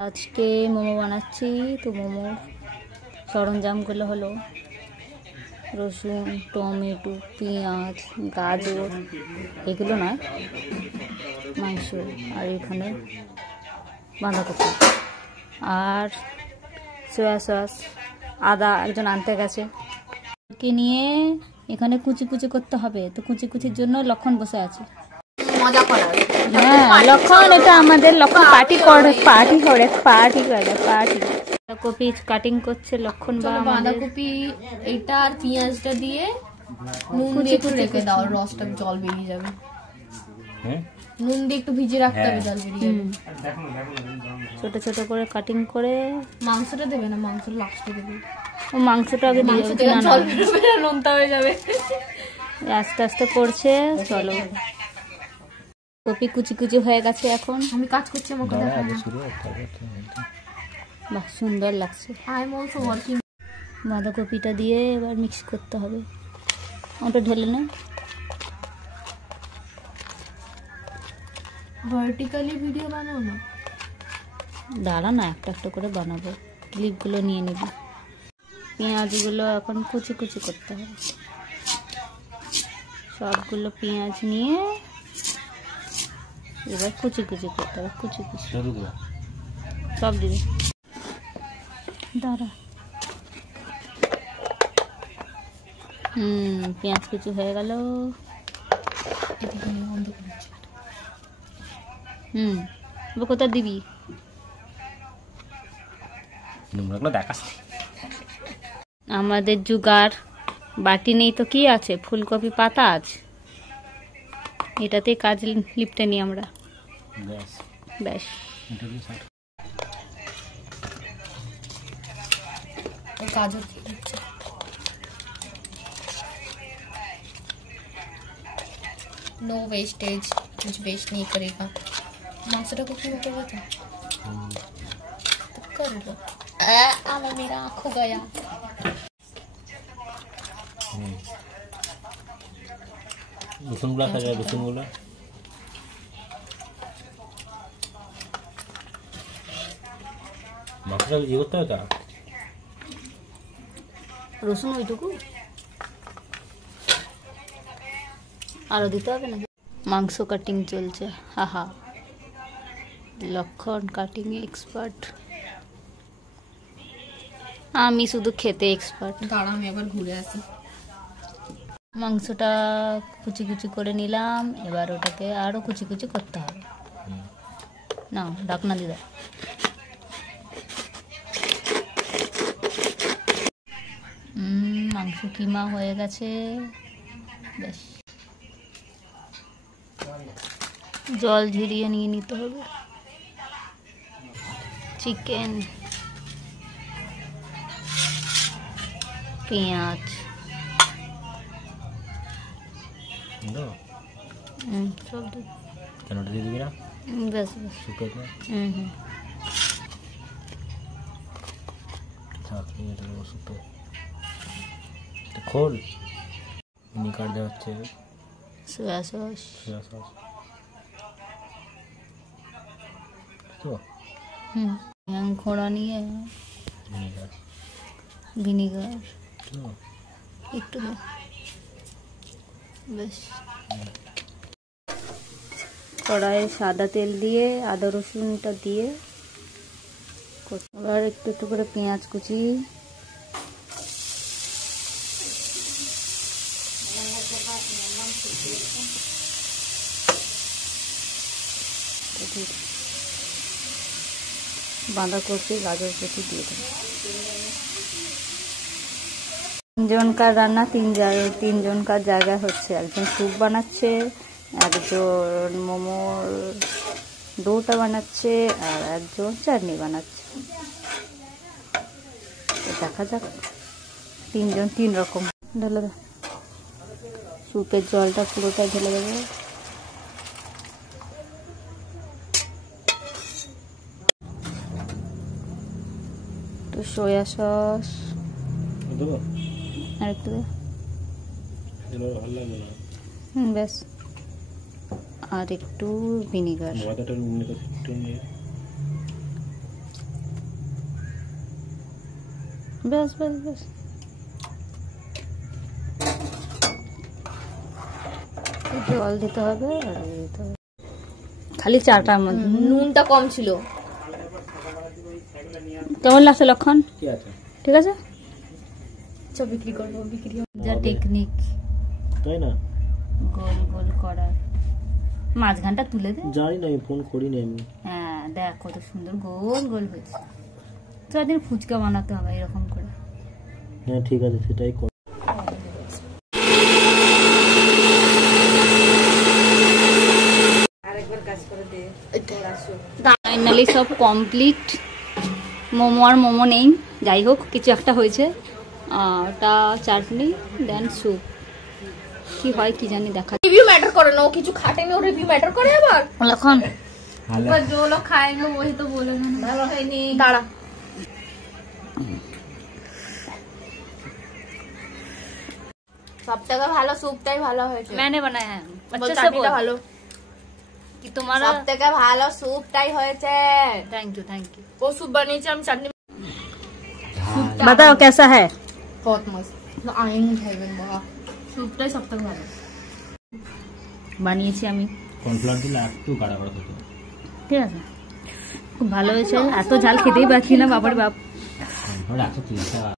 আজকে মোমো বানাচ্ছি। তো মোমোর সরঞ্জামগুলো হলো রসুন, টমেটো, পেঁয়াজ, গাজর, এগুলো নয়, মাংস, আর এখানে বাঁধাকপি আর সয়া সস, আদা একজন আনতে গেছে। কে নিয়ে এখানে কুচি কুচি করতে হবে। তো কুচি কুচির জন্য লক্ষণ বসে আছে। হ্যাঁ, লক্ষণ, এটা আমাদের লক্ষণ পার্টি করে। কপি কাটিং করছে লক্ষণ। বাঁধাকপি এটা আর পেঁয়াজটা দিয়ে নুন দিয়ে একটু রেখে দাও, রসটা জল বেরিয়ে যাবে। নুন দিয়ে একটু ভিজিয়ে রাখতে হবে, জল বেরিয়ে যাবে। ছোট ছোট করে কাটিং করে। মাংসটা দেবে না, মাংস লাস্টে দেবে। ও মাংসটা আগে দিয়ে দেবে, জল বেরোবে না, নোনতা হয়ে যাবে। আস্তে আস্তে করছে। চলো, কপি কুচি কুচি হয়ে গেছে। এখন আমি কাজ করছি, আমাকে দেখো। বাহ, সুন্দর লাগছে। বাঁধাকপিটা দিয়ে এবার মিক্স করতে হবে। ওটা ঢেলে নে। ভার্টিক্যালি ভিডিও বানাও না, দাঁড়া না, একটা একটা করে বানাবো। ক্লিপগুলো নিয়ে নিবি। পেঁয়াজগুলো এখন কুচি কুচি করতে হবে। সবগুলো পেঁয়াজ নিয়ে এবার কুচি কুচি করতে হবে। কুচি কুচি সব দিবি। দাঁড়া। পেঁয়াজ কুচি হয়ে গেল। কোথায় দিবি? আমাদের জুগার বাটি নেই তো কি আছে, ফুলকপি পাতা আছে, এটাতে কাজ লিপটে নি আমরা। ব্যাস, नो वेस्टेज, कुछ वेस्ट नहीं करेगा। मांसटा कुकिंग करवा था तो कर लो। मेरा आँख हो गया। রসুনগুলো খাওয়া, রসুনগুলো মাংসটা ইয়ে করতে হবে। তা রসুন ওইটুকু আরো দিতে হবে না। মাংস কাটিং চলছে। হাহা, লক্ষণ কাটিং এক্সপার্ট, আমি শুধু খেতে এক্সপার্ট। দাঁড়া, আমি আবার ঘুরে আসি। মাংসটা কুচি কুচি করে নিলাম। এবার ওটাকে আরো কুচি কুচি করতে হবে। না, ঢাকনা দিদা। মাংস কিমা হয়ে গেছে। বেশ, জল ঝরিয়ে নিয়ে নিতে হবে। চিকেন, পেঁয়াজ, সব দিয়ে দিবি না? বেশ বেশ, খোল ভিনিগার দেওয়া হচ্ছে, সয়া সস, খোড়া নিয়ে ভিনিগার একটু দে। বেশ, কড়াইয়ে সাদা তেল দিয়ে আদা রসুনটা দিয়ে এবার একটু একটু করে পেঁয়াজ কুচি, বাঁধাকপি, গাজর কুচি দিয়ে দেব। তিনজনকার রান্না, তিনজনকার জায়গায় হচ্ছে। একজন স্যুপ বানাচ্ছে, একজন মোমোর ডোটা বানাচ্ছে, আর একজন চাটনি বানাচ্ছে। দেখা যাক, তিনজন তিন রকম। ঢেলে দেব, স্যুপের জলটা পুরোটাই ঢেলে দেবো। একটু সয়া সস আর একটু ব্যাস, আর একটু ভিনিগার। ব্যাস ব্যাস ব্যাস। জল দিতে হবে আর দিতে হবে খালি চাটার মধ্যে। নুনটা কম ছিল। কেমন লাগছে লক্ষণ? কি আছে? ঠিক আছে, চ বিক্রি করবো, বিক্রি যা টেকনিক তাই না? গোল গোল করার। মাঝখানটা তুলে দে। জানি না, আমি ফোন করিনি আমি। হ্যাঁ দেখ কত সুন্দর গোল গোল হয়েছে। তো একদিন ফুচকা বানাতে হবে এরকম করে। হ্যাঁ ঠিক আছে, সেটাই কর। ফাইনালি সব কমপ্লিট। মোমো আর মোমো নেই, যাই হোক কিছু একটা হয়েছে। ওটা চাটনি দেন স্যুপ, কি হয় কি জানি দেখা। রিভিউ ম্যাটার করে না, ও কিছু খাটেনি, ও রিভিউ ম্যাটার করে আবার। লক্ষণ पर जो लोग खाएंगे वही तो बोलेगा ना। ভালো হয়নি। দাঁড়া। সব থেকে ভালো স্যুপটাই ভালো হয়েছে। मैंने बनाया है, अच्छे से চাটনিটা बोल ভালো। कि तुम्हारा। সব থেকে ভালো স্যুপটাই হয়েছে। Thank you thank you. ও স্যুপ বানিয়েছে, আমি চাটনি। बताओ कैसा है? बहुत मस्त। আইন খাইবেন বাবা, স্যুপটাই সব থেকে ভালো বানিয়েছি আমি। কর্নফ্লাওয়ার দিলে একটু গাঢ় করে খেতে। ঠিক আছে, খুব ভালো হয়েছে। এত ঝাল খেতেই পারছি না, বাবার বাপ। কর্নফ্লাওয়ার 130 টাকা।